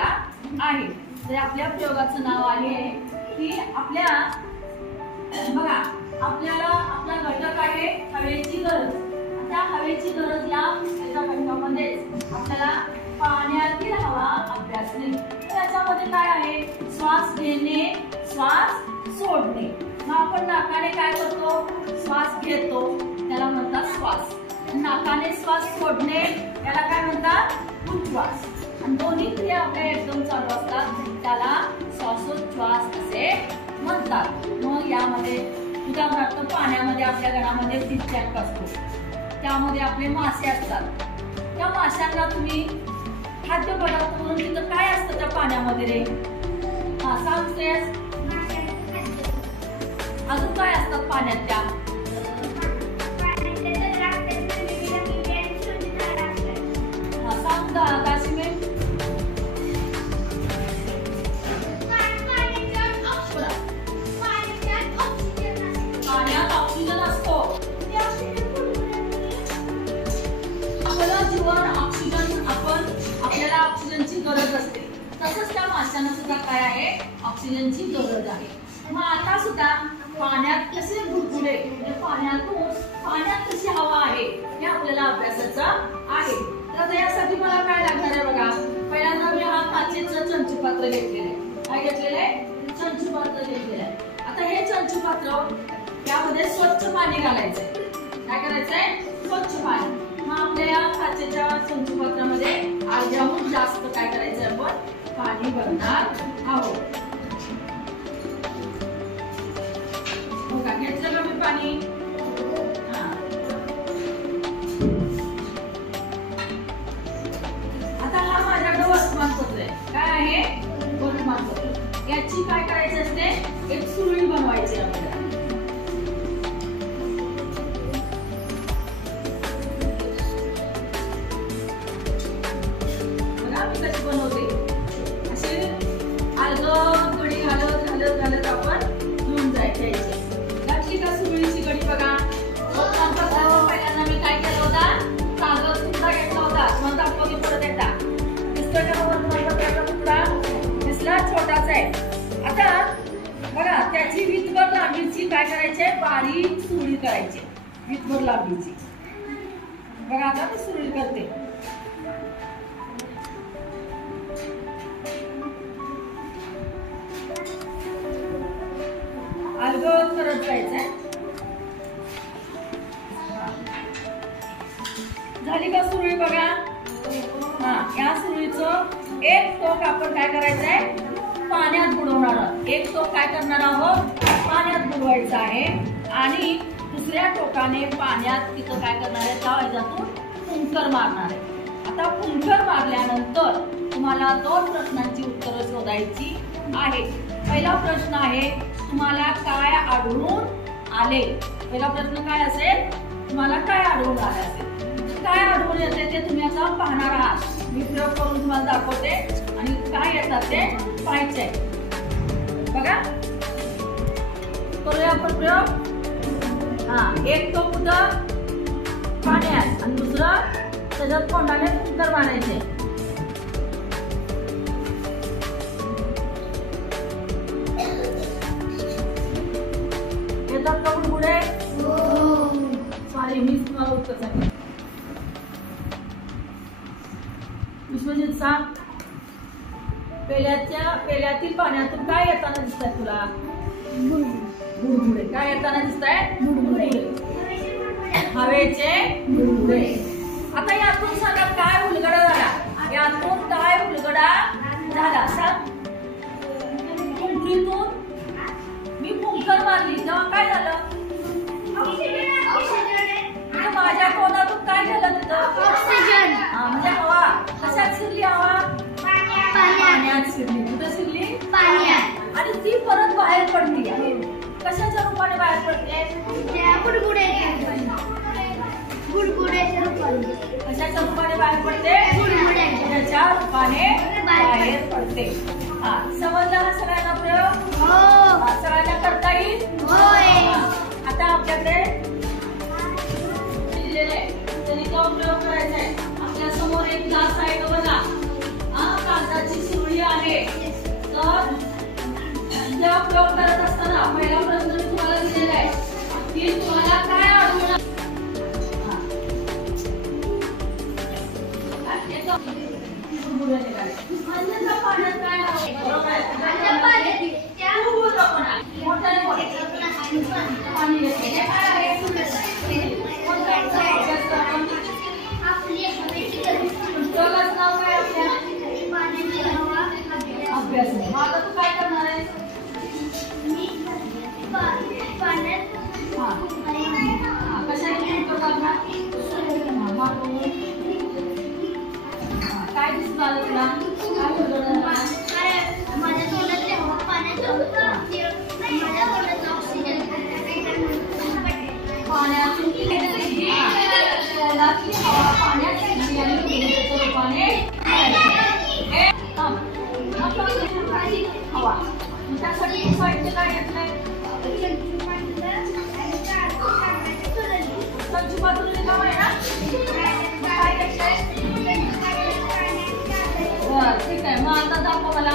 आलेला आहे. तर आपल्या प्रयोगाचं नाव आहे की आपल्या बघा आपल्याला आपला घटक आहे हवेची गरज. त्या हवेची गरज या घटकामध्ये आपल्याला पाण्यातील हवा अभ्यासणे. त्याच्यामध्ये काय आहे? श्वास घेणे, श्वास सोडणे. मग आपण नाकाने काय करतो? श्वास घेतो, त्याला म्हणतात श्वास. नाकाने श्वास सोडणे त्याला काय म्हणतात? उच्छ्वास. आणि दोन्ही क्रिया आपल्या एकदम चालू असतात त्याला श्वासोच्छ्वास असे म्हणतात. मग यामध्ये उदाहरणार्थ पाण्यामध्ये आपल्या घरामध्ये फिश टँक असतो, त्यामध्ये आपले मासे असतात. त्या माशांना तुम्ही खाद्यपदार्थ म्हणून तिथं काय असतं त्या पाण्यामध्ये रे? सांगतेस अजून काय असतात पाण्यात त्या? पाण्यात ऑक्सिजन असतो. आपलं जीवन ऑक्सिजन आपल्याला ऑक्सिजनची गरज असते. तसंच त्या माशांना सुद्धा काय आहे? ऑक्सिजनची गरज आहे. मग आता सुद्धा पाण्यात कसे बुडबुडे म्हणजे पाण्यात कशी हवा आहे हे आपल्याला अभ्यासाचं आहे. तर यासाठी मला काय लागणार आहे बघा. पहिल्यांदा मी हा काचेचं चंचुपात्र घेतलेलं आहे. काय घेतलेलं आहे? चंचुपात्र घेतलेलं आहे. आता हे चंचुपात्र यामध्ये स्वच्छ पाणी घालायचंय. काय करायचंय? स्वच्छ पाणी. मग आपल्या या काचेच्या चंचुपात्रामध्ये अर्ध्याहून जास्त काय करायचंय? आपण पाणी भरणार आहोत. घेतलं का मी पाणी? आता हा माझ्याकडे वर्तमानपत्र आहे. काय आहे? वर्तमानपत्र. याची काय करायची असते? एक सुरळी बनवायची आपल्याला. बघा मी कशी बनवते. अशी अलगद गडी घालत घालत घालत आपण घेऊन जायची. सुरळीची गडी बघा. पहिल्यांदा मी काय केलं होता? कागद तुकडा घेतला होता. मग दाखवली परत एकदा. दिसतोय तुकडा? दिसला? छोटाच आहे. आता बघा त्याची वीतभर लांबीची काय करायची? बारीक सुरळी करायची. वीतभर लांबीची. बघा आता मी सुरळी करते. अलगद करत जायचंय. झाली का सुरळी? बघा या सुरळीचं एक टोक आपण काय करायचंय? पाण्यात बुडवणार आहोत. एक टोक काय करणार आहोत? पाण्यात बुडवायचं आहे. आणि दुसऱ्या टोकाने पाण्यात तिथं काय करणार आहे? त्या ह्याच्यातून फुंकर मारणार आहे. आता फुंकर मारल्यानंतर तुम्हाला दोन प्रश्नांची उत्तरं शोधायची आहे. पहिला प्रश्न आहे तुम्हाला काय आढळून आले? पहिला प्रश्न काय असेल? तुम्हाला काय आढळून आले असेल? काय आढळून येते ते तुम्ही आता पाहणार आहात. मी प्रयोग करून तुम्हाला दाखवते आणि काय येतात ते पाहायचे. बघा करूया आपण प्रयोग. एक तो कुठं? पाण्यात. आणि दुसरं त्याच्यात तोंडाने फुंकर मारायचे. येतात का बुडबुडे? सॉरी मीच तुम्हाला उत्तर सांगितलं. विश्वजित सांग. पेल्यातील पाण्यातून काय येताना दिसतंय तुला? बुडबुडे. काय येताना दिसतंय? बुडबुडे. हवेचे बुडबुडे. आता यातून सांगा काय उलगडा झाला? यातून काय उलगडा झाला? सांग. फुंकरीतून मी फुंकर मारली तेव्हा काय झालं? माझ्या तोंडातून काय झालं तिथं? ऑक्सिजन. म्हणजे हवा. कशात शिरली हवा? पाण्यात शिरली. कुठे शिरली? पाण्यात. आणि ती परत बाहेर पडली. कशाच्या रूपाने बाहेर पडते? बुडबुड्याच्या रूपाने. कशाच्या रूपाने बाहेर पडते? बुडबुड्याच्या रूपाने बाहेर पडते. समजला ना सगळ्यांना प्रयोग? सगळ्यांना करता येईल? आता आपल्याकडे प्रयोग करायचा आहे. आपल्या समोर एक ग्लास आहे बघा. कागदाची शिवळी पहिला प्रश्न मी तुम्हाला दिलेला आहे की तुम्हाला काय आढळून पाण्यात काय पाणी अभ्यास आहे. मग आता तू काय करणार आहे? कशाने उपयोग करणार? काय दिसून आलं तुला? काय उजळलं? पाण्यातून हवा पाण्यात हवा त्यासाठी साहित्य काय घेतलंय? स्वच्छ पात्र रिकाम आहे ना? काय घेतलंय? ठीक आहे. मग आता दाखव मला